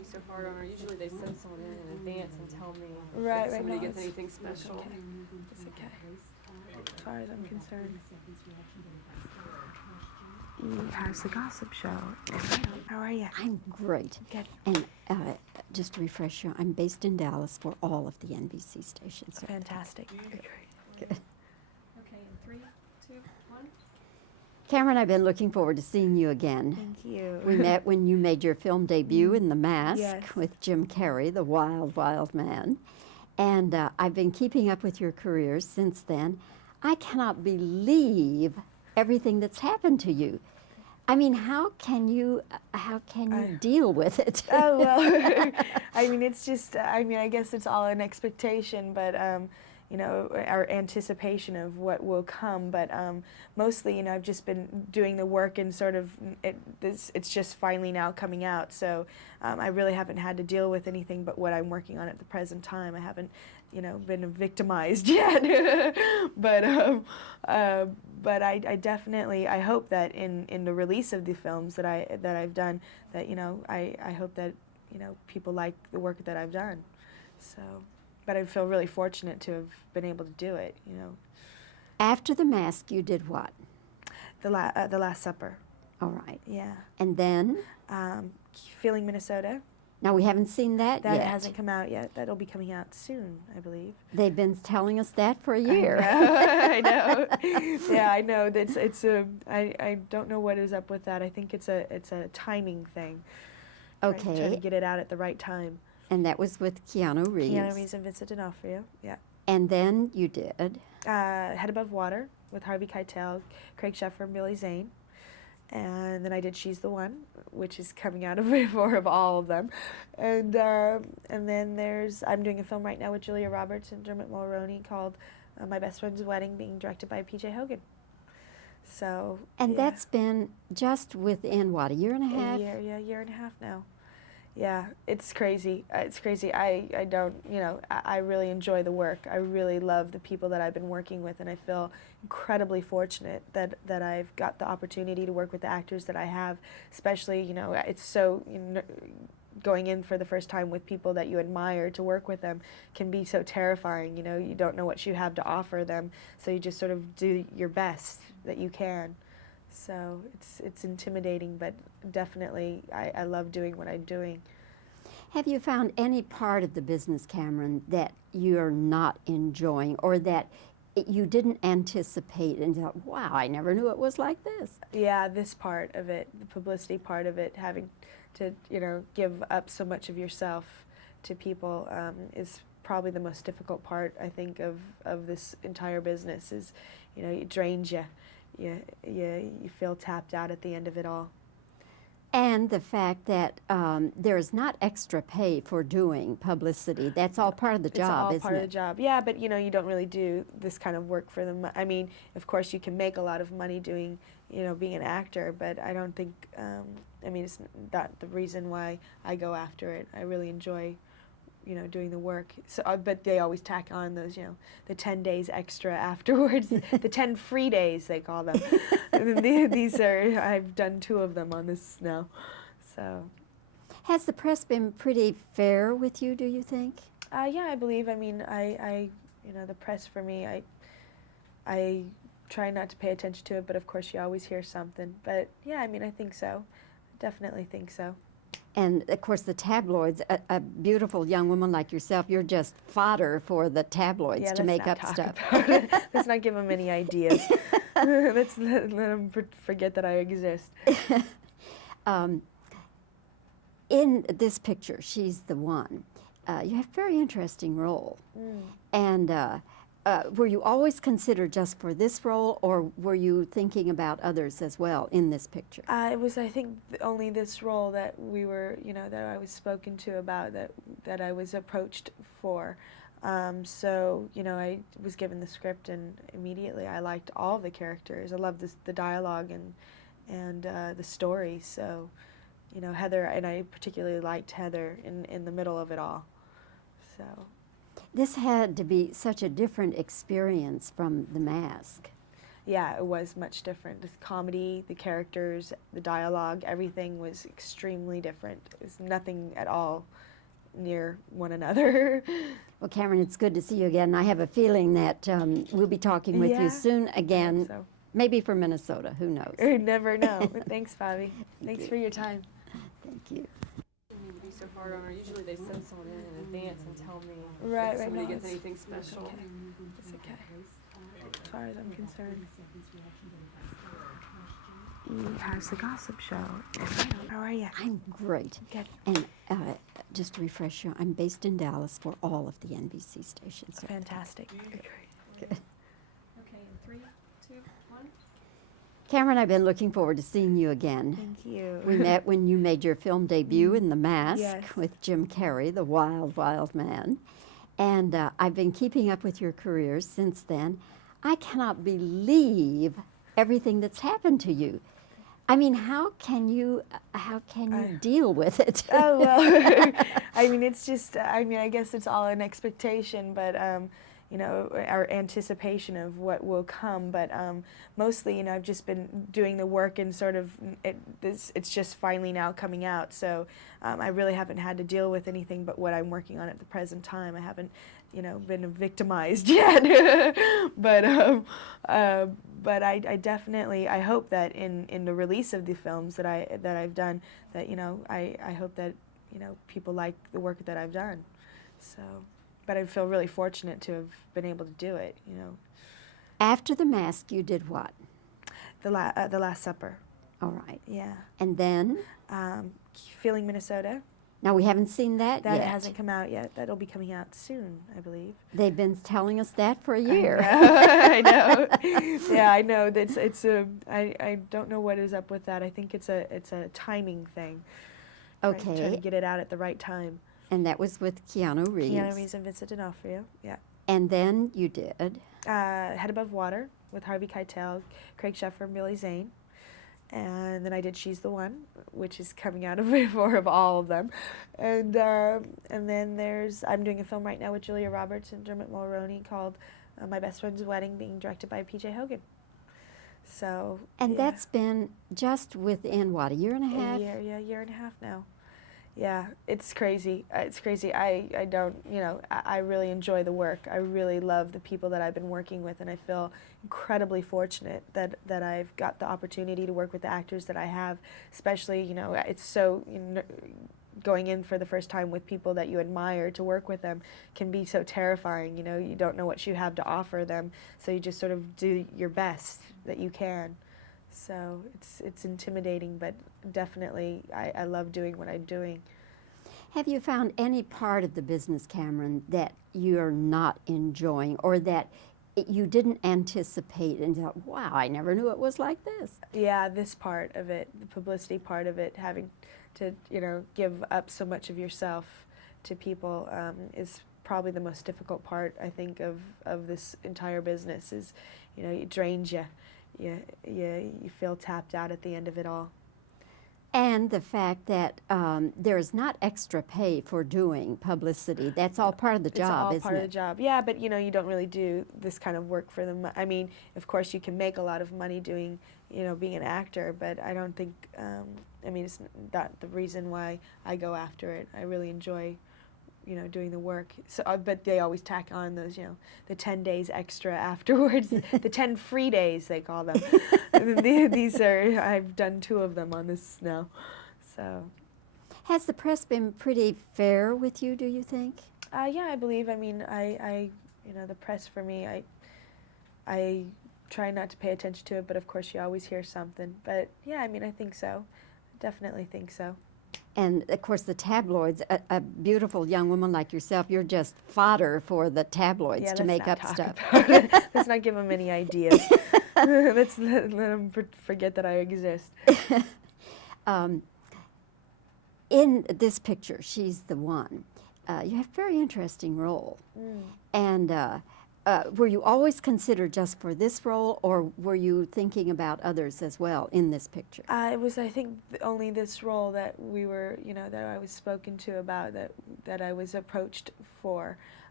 be so hard on her. Usually they send someone in advance and tell me Right, if right, somebody no, gets it's- anything special. okay. It's okay. As far as I'm concerned. How's the gossip show? How are you? I'm great. Good. And just to refresh you, I'm based in Dallas for all of the NBC stations. So Fantastic. good. Okay, in 3, 2, 1. Cameron, I've been looking forward to seeing you again. Thank you. We met when you made your film debut in The Mask Yes. with Jim Carrey, the wild, wild man. And I've been keeping up with your career since then. I cannot believe everything that's happened to you. I mean, how can you deal with it? Oh, well, I mean, it's just, I mean, I guess it's all an expectation, but, you know, our anticipation of what will come. But mostly, you know, I've just been doing the work and sort of, it's just finally now coming out. So I really haven't had to deal with anything but what I'm working on at the present time. I haven't, you know, been victimized yet. But I definitely, I hope that in the release of the films that I've done, that, you know, I hope that, you know, people like the work that I've done. So, but I feel really fortunate to have been able to do it, you know. After The Mask, you did what? The Last Supper. All right. Yeah. And then? Feeling Minnesota. Now, we haven't seen that yet. That hasn't come out yet. That'll be coming out soon, I believe. They've been telling us that for a year. I know. Yeah, I know. I don't know what is up with that. I think it's a timing thing. Okay. Trying to get it out at the right time. And that was with Keanu Reeves. Keanu Reeves and Vincent D'Onofrio. Yeah. And then you did? Head Above Water with Harvey Keitel, Craig Sheffer, and Billy Zane. And then I did She's the One, which is coming out of before of all of them. And then I'm doing a film right now with Julia Roberts and Dermot Mulroney called My Best Friend's Wedding, being directed by P.J. Hogan. So. And yeah. that's been just within, what, a year and a half? A year and a half now. Yeah, it's crazy. It's crazy. I don't, you know, I really enjoy the work. I really love the people that I've been working with, and I feel incredibly fortunate that I've got the opportunity to work with the actors that I have, especially, you know, it's so, you know, going in for the first time with people that you admire, to work with them can be so terrifying. You know, you don't know what you have to offer them, so you just sort of do your best that you can. So it's intimidating, but definitely I love doing what I'm doing. Have you found any part of the business, Cameron, that you're not enjoying, or that you didn't anticipate and thought, wow, I never knew it was like this? Yeah, this part of it, the publicity part of it, having to, you know, give up so much of yourself to people is probably the most difficult part, I think, of this entire business. Is, you know, it drains you. You feel tapped out at the end of it all. And the fact that there's not extra pay for doing publicity. That's all part of the job, isn't it? It's all part of the job. Yeah, but, you know, you don't really do this kind of work for them. I mean, of course, you can make a lot of money doing, you know, being an actor, but I don't think, I mean, it's not the reason why I go after it. I really enjoy, you know, doing the work. So, but they always tack on those, you know, the 10 days extra afterwards, the 10 free days, they call them. These are, I've done 2 of them on this now, so. Has the press been pretty fair with you, do you think? Yeah, I believe. I mean, you know, the press for me, I try not to pay attention to it, but of course you always hear something. But yeah, I mean, I think so. Definitely think so. And of course the tabloids, a beautiful young woman like yourself, you're just fodder for the tabloids to make up stuff. Let's not give them any ideas. Let's let them forget that I exist. In this picture, She's the One, you have a very interesting role. And were you always considered just for this role, or were you thinking about others as well in this picture? It was, I think, only this role that we were, you know, that I was spoken to about, that I was approached for. So, you know, I was given the script, and immediately I liked all the characters. I loved the dialogue and the story. So, you know, Heather, and I particularly liked Heather in the middle of it all. So. This had to be such a different experience from The Mask. yeah, it was much different. The comedy, the characters, the dialogue, everything was extremely different. It was nothing at all near one another. Well, Cameron, it's good to see you again. I have a feeling that we'll be talking with Yeah, you soon I again, hope so. maybe from Minnesota. Who knows? You never know. But thanks, Bobbie. Thanks you. for your time. Thank you. I mean, to be so hard on her. Usually they send someone in advance and tell me Right, if right. somebody No, gets it's- anything special. Okay. It's okay. As far as I'm concerned. How's the gossip show? How are you? I'm great. Good. And just to refresh you, I'm based in Dallas for all of the NBC stations. So Fantastic. good. Okay, in 3, 2, 1. Cameron, I've been looking forward to seeing you again. Thank you. We met when you made your film debut in The Mask Yes. with Jim Carrey, the wild, wild man. And I've been keeping up with your career since then. I cannot believe everything that's happened to you. I mean, how can you deal with it? Oh, well, I mean, it's just, I mean, I guess it's all an expectation, but, you know, our anticipation of what will come. But mostly, you know, I've just been doing the work and sort of, it's just finally now coming out. So I really haven't had to deal with anything but what I'm working on at the present time. I haven't, you know, been victimized yet. But I definitely, I hope that in the release of the films that I've done, that, you know, I hope that, you know, people like the work that I've done. So, but I feel really fortunate to have been able to do it, you know. After The Mask, you did what? The Last Supper. All right. Yeah. And then? Feeling Minnesota. Now, we haven't seen that That yet. hasn't come out yet. That'll be coming out soon, I believe. They've been telling us that for a year. I know. Yeah, I know. I don't know what is up with that. I think it's a timing thing. Okay. Trying to get it out at the right time. And that was with Keanu Reeves. Keanu Reeves and Vincent D'Onofrio. Yeah. And then you did. Head Above Water with Harvey Keitel, Craig Sheffer, and Billy Zane. And then I did She's the One, which is coming out of before of all of them. And then I'm doing a film right now with Julia Roberts and Dermot Mulroney called My Best Friend's Wedding, being directed by P.J. Hogan. So. And yeah. that's been just within, what, a year and a half? A year and a half now. Yeah, it's crazy. It's crazy. I don't, you know, I really enjoy the work. I really love the people that I've been working with, and I feel incredibly fortunate that I've got the opportunity to work with the actors that I have, especially, you know, it's so, you know, going in for the first time with people that you admire, to work with them can be so terrifying. You know, you don't know what you have to offer them, so you just sort of do your best that you can. So it's intimidating, but definitely I love doing what I'm doing. Have you found any part of the business, Cameron, that you're not enjoying, or that you didn't anticipate and you thought, wow, I never knew it was like this? Yeah, this part of it, the publicity part of it, having to, you know, give up so much of yourself to people is probably the most difficult part, I think, of this entire business. Is, you know, it drains you. You feel tapped out at the end of it all. And the fact that there's not extra pay for doing publicity. That's all part of the job, isn't it? It's all part of the job. Yeah, but, you know, you don't really do this kind of work for them. I mean, of course, you can make a lot of money doing, you know, being an actor, but I don't think, I mean, it's not the reason why I go after it. I really enjoy, you know, doing the work. So, but they always tack on those, you know, the 10 days extra afterwards, the 10 free days, they call them. These are, I've done 2 of them on this now, so. Has the press been pretty fair with you, do you think? Yeah, I believe. I mean, you know, the press for me, I try not to pay attention to it, but of course you always hear something. But yeah, I mean, I think so. Definitely think so. And of course the tabloids, a beautiful young woman like yourself, you're just fodder for the tabloids to make up stuff. Let's not give them any ideas. Let's let them forget that I exist. In this picture, She's the One, you have a very interesting role. And were you always considered just for this role, or were you thinking about others as well in this picture? It was, I think, only this role that we were, you know, that I was spoken to about, that I was approached for.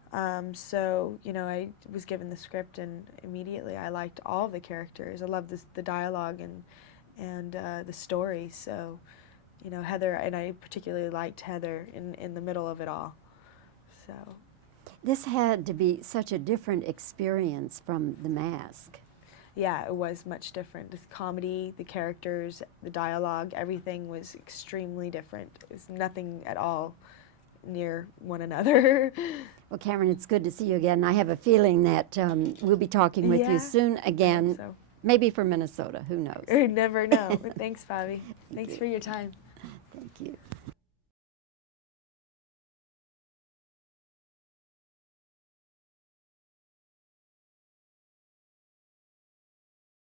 So, you know, I was given the script, and immediately I liked all the characters. I loved the dialogue and the story. So, you know, Heather, and I particularly liked Heather in the middle of it all. So, This had to be such a different experience from The Mask. yeah, it was much different. The comedy, the characters, the dialogue, everything was extremely different. It was nothing at all near one another. Well, Cameron, it's good to see you again. I have a feeling that we'll be talking with Yeah, you soon again, So, maybe from Minnesota. Who knows? you never know. But thanks, Bobbie. Thanks you. for your time. Thank you.